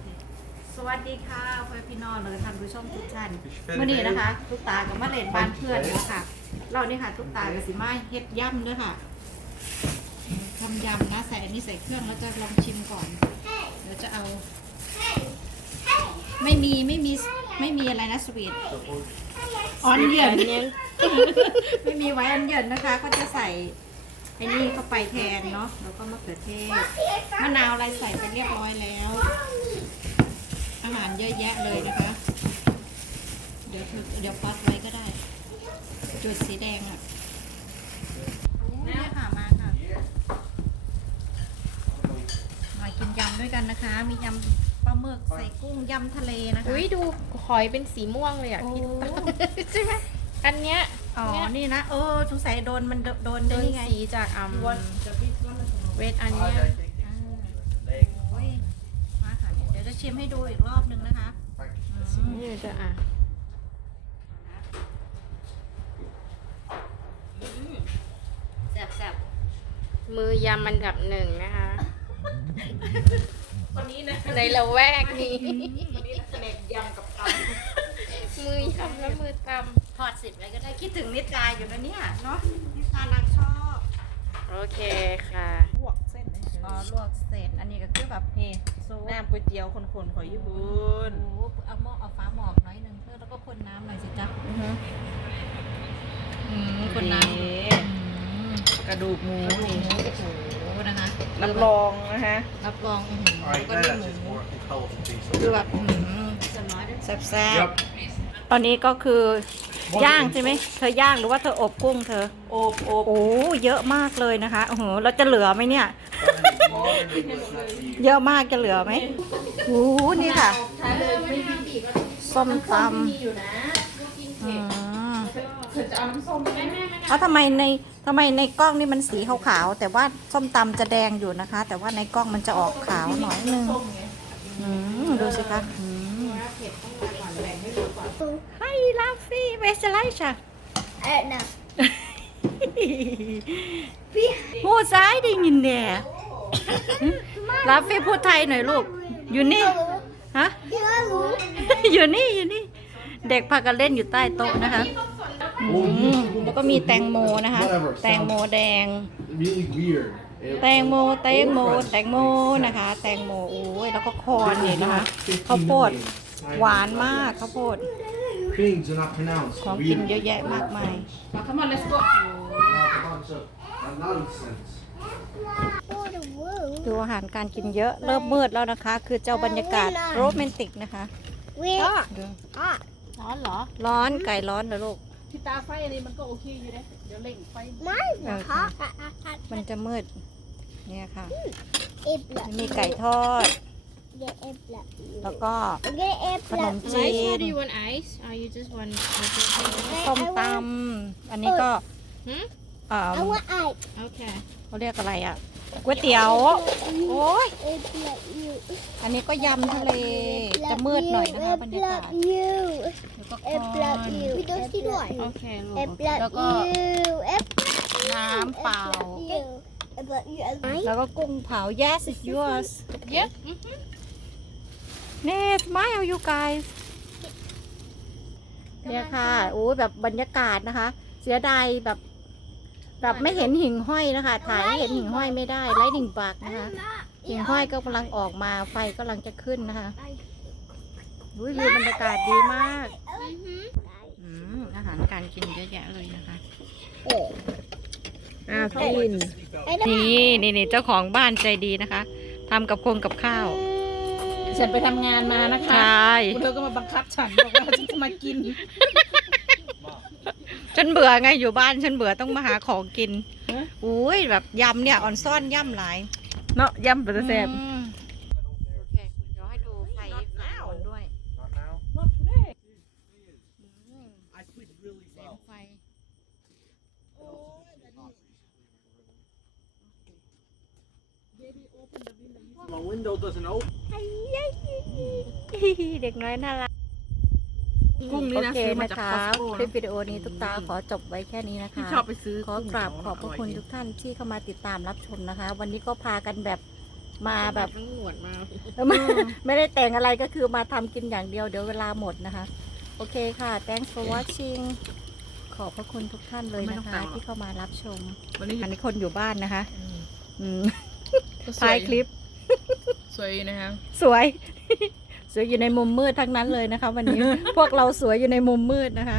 เค สวัสดีค่ะเพื่อนพี่น้องเลยท่านผู้ชมทุกท่านเมื่อนี้นะคะทุกตากับมาเล่นบ้านเพื่อนแล้วค่ะ เรานี่ค่ะทุกตากับสิมาเฮ็ดย่ำด้วยค่ะทำยำนะใส่อันนี้ใส่เครื่องแล้วจะลองชิมก่อน เดี๋ยวจะเอา ไม่มีไม่มีไม่มีอะไรนะสวีทออนเยินไม่มีไว้อันเยินนะคะ ก็จะใส่ไอ้นี่เข้าไปแทนเนาะแล้วก็มะเขือเทศมะนาวอะไรใส่ไปเรียบร้อยแล้ว อาหารเยอะแยะเลยนะคะ เดี๋ยวเธอเดี๋ยวปัดไว้ก็ได้ จุดสีแดงอะนี่ค่ะมาค่ะ มากินยำด้วยกันนะคะ มียำปลาหมึกใส่กุ้งยำทะเลนะคะอุ้ยดูหอยเป็นสีม่วงเลยอะโอ้พี่ใช่ไหมอันเนี้ยอ๋อ นี่นะ เออสงสัยโดนมันโดนโดนนี่ไงสีจากอัมเวทอันเนี้ยอ่าโอ้ยมาค่ะเนี่ยเดี๋ยวจะชิมให้ดูอีกรอบนึงนะคะอืมนี่จะอะ แซ่บแซ่บ มือยำอันดับหนึ่งนะคะ คนนี้นะในละแวกนี้ คนนี้แผนกยำกับตมือยำและมือตำทอดเสร็จแล้วก็ได้คิดถึงนิดาอยู่นะเนี่ยเนาะนิดานางชอบำโอเคค่ะลวกเส้นเลยอ๋อลวกเสร็จอันนี้ก็คือแบบนี่ซุปน้ำก๋วยเตี๋ยวคนๆขอยญี่ปุ่นโอ้โหเอาหม้อเอาฟ้าหมอกน้อยหนึ่งเพื่อแล้วก็คนน้ำหน่อยสิจ๊ะอืมคนน้ำอืม กระดูกหมูโอ้โหนี่ โอ้โหนะคะรับรองนะคะรับรองอื้อหือ Alright, ก็ now ได้ that's หมู just more intelligent piece. คือแบบอื้อหือแซ่บ Yep. ๆตอนนี้ก็คือ ย่างใช่ไหม เธอย่างหรือว่าเธออบกุ้งเธอโอบโอบโอ้เยอะมากเลยนะคะโอ้โหเราจะเหลือไหมเนี่ย เยอะมากจะเหลือไหมโอ้โหนี่ค่ะ ส้มตำอืม เอาทำไมในทำไมในกล้องนี่มันสีขาวๆแต่ว่าส้มตำจะแดงอยู่นะคะ แต่ว่าในกล้องมันจะออกขาวหน่อยนึงอืมดูสิคะอืมไฮลาฟี่เวสไลชา Edna. พูดซ้ายได้ยินแน่ลาฟี่พูดไทยหน่อยลูก อยู่นี่ฮะ Hello. อยู่นี่อยู่นี่ เด็กพากันเล่นอยู่ใต้โต๊ะนะคะ อืมแล้วก็มีแตงโมนะคะ แตงโมแดง Really weird. แตงโมแตงโมแตงโมนะคะ แตงโมโอ้ยแล้วก็คอนนี่นะคะข้าวโพดหวานมากข้าวโพด Things are not pronounced. ของกินเยอะแยะมากมาย Come on let's go Not a bunch of nonsense. For the world. ดูอาหารการกินเยอะเริ่มมืดแล้วนะคะ คือเจ้าบรรยากาศโรแมนติกนะคะ We're ดู hot. ร้อนเหรอ ร้อนไก่ร้อนเหรอลูก ที่ตาไฟอันนี้มันก็โอเคอยู่นะเดี๋ยวเล่งไฟ Mine's Okay. hot. hot, hot, hot. มันจะมืด เนี่ยค่ะ Epla. มีไก่ทอด Get epla. แล้วก็ Get ขน epla. มจี Ice or น do you want ice or you just want ส้มตำอันนี้ก็หืมเอ่อ I want ice. โอเคเขาเรียกอะไรอะก๋วยเตี๋ยว โอ้ย Epla you. อันนี้ก็ยำทะเล จะมืดหน่อยนะคะบรรยากาศ Epla you. แล้วก็ค Epla อน you. We don't see the โอเคลูก Epla Look up. you. Epla น้ำเปล่า you. Epla you. Ice. แล้วก็กุ้งเผา yes it's yours Yep เนส smile you guys เนี่ยค่ะโอ้ยแบบบรรยากาศนะคะ เสียดายแบบ แบบไม่เห็นหิ่งห้อยนะคะ ถ่ายให้เห็นหิ่งห้อยไม่ได้ไร้ดิ่งบักนะคะ หิ่งห้อยก็กำลังออกมาไฟกำลังจะขึ้นนะคะอุ้ ยวิวบรรยากาศดีมาก อืมอาหารการกินเยอะแยะเลยนะคะอ่ากินนี่นี่นี่เจ้าของบ้านใจดีนะคะทำกับคงกับข้าว ฉันไปทำงานมานะใชคะ่คุณเธอก็มาบังคับฉันบอกว่าฉันจะมากิน ฉันเบื่อไงอยู่บ้านฉันเบื่อต้องมาหาของกินฮะอุ้ยแบบยำเนี่ยอ่อนซ่อนย่ำหลาย เนาะยำเป็นแซ่บ อืมโอเคเดี๋ยวให้ดูไฟฝั่งบนด้วย Not now. อืม I sleep really แสงไฟ My window doesn't open. เด็กน้อยน่ารักกุ้งนี่โอนะเคซื้อมานะจากคะคอสโก้คลิปวิดีโอนี้ทุกตาขอจบไว้แค่นี้นะคะ ที่ชอบไปซื้อขอกราบขอบพระคุณทุกท่านที่เข้ามาติดตามรับชมนะคะ วันนี้ก็พากันแบบมาแบบ ทั้งหมวดมา ไม่ไม่ได้แต่งอะไรก็คือมาทำกินอย่างเดียวเดี๋ยวเวลาหมดนะคะ โอเคค่ะ thanks for watching ขอบพระคุณทุกท่านเลยนะคะที่เข้ามารับชมวันนี้อันนี้คนอยู่บ้านนะคะ อืม ก็สวถ่ายคลิป สวยอยู่นะคะสวย สวยอยู่ในมุมมืดทั้งนั้นเลยนะคะ วันนี้ พวกเราสวยอยู่ในมุมมืดนะคะ